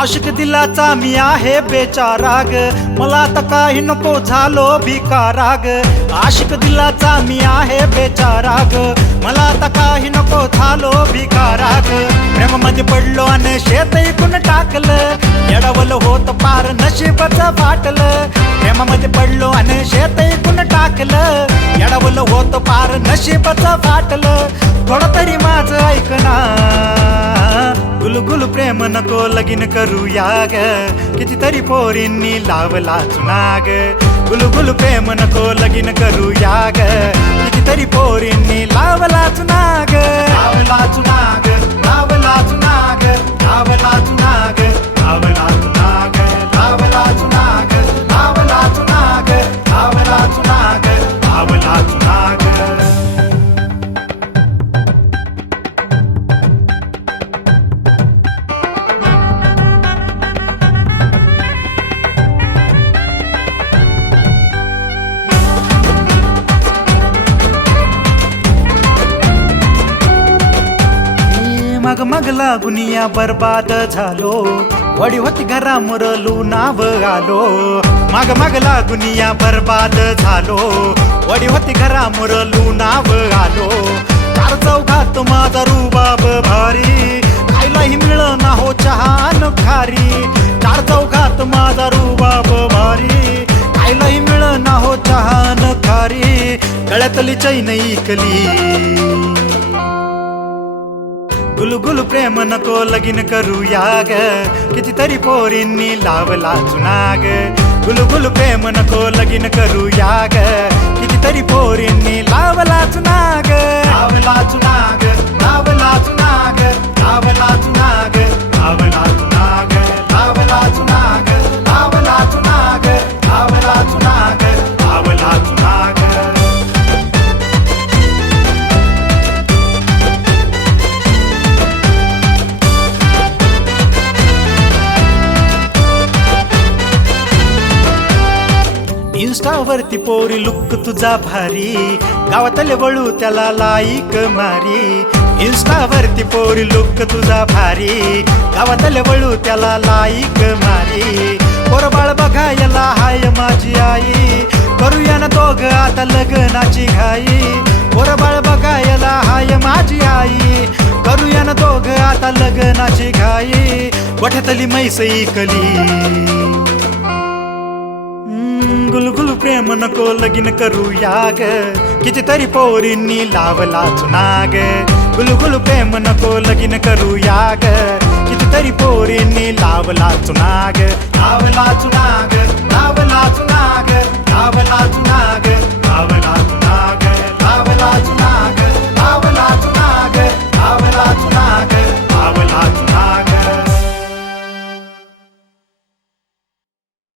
आशिक दिलाचा मी आहे बेचाराग, मला आता काही नको झालो भिकाराग। आशिक दिलाचा मी आहे बेचाराग, मला आता काही नको झालो भिकाराग। प्रेमामध्ये पडलो आणि शेत इकून टाकलं, येडवलं होत पार नशिबाचं फाटलं। प्रेमामध्ये पडलो आणि शेत इकून टाकलं, येडवलं होत पार नशिबाचं फाटलं। थोडं तरी माझं ऐकना, गुलगुल प्रेम नको लगीन करूया ग, कितीतरी पोरींनी लावला चुना ग। गुलगुल प्रेम नको लगीन करूया ग, कितीतरी पोरींनी लावला चुना ग। लावला चुना ग, लावला चुना ग, लावला चुना ग, लावला चुना ग, लावला चुना ग, लावला चुना ग, लावला चुना ग, लावला चुना ग। मग मग लागुनिया बर्बाद झालो, वडी होती घरा मुरलू नाव आलो। मग मग लागुनिया बर्बाद झालो, वडी होती घरा मुरलू नाव आलो। चार चौघात माझा रुबाब भारी, खायलाही मिळना हो चहान खारी। चार चौघात माझा रुबाब भारी, खायलाही मिळना हो चहान खारी। गळ्यातली चैन इकली, गुलगुल प्रेम नको लगीन करूया ग, कितीतरी पोरींनी लावला चुना ग। गुलगुल प्रेम नको लगीन करूया ग, कितीतरी पोरींनी लावला चुना ग। लावला चुना ग, लावला चुना ग, लावला चुना ग, लावला चुना ग, लावला चुना ग, लावला चुना ग, लावला चुना ग, लावला चुना ग। इंस्टावरती पोरी लुक तुझा भारी, गावातले वळू त्याला लाईक मारी। इंस्टावरती पोरी लुक तुझा भारी, गावातले वळू त्याला लाईक मारी। पोरबाळ बघायला हाय माझी आई, करूया ना दोघ आता लग्नाची घाई। पोरबाळ बघायला हाय माझी आई, करूया ना दोघ आता लग्नाची घाई। गोठ्यातली म्हैस इकली, गुलगुल प्रेम नको लगीन करूया ग, कितीतरी पोरींनी लावला चुना ग। गुलगुल प्रेम नको लगीन करूया ग, कितीतरी पोरींनी लावला चुना ग। लावला चुना ग, लावला चुना ग,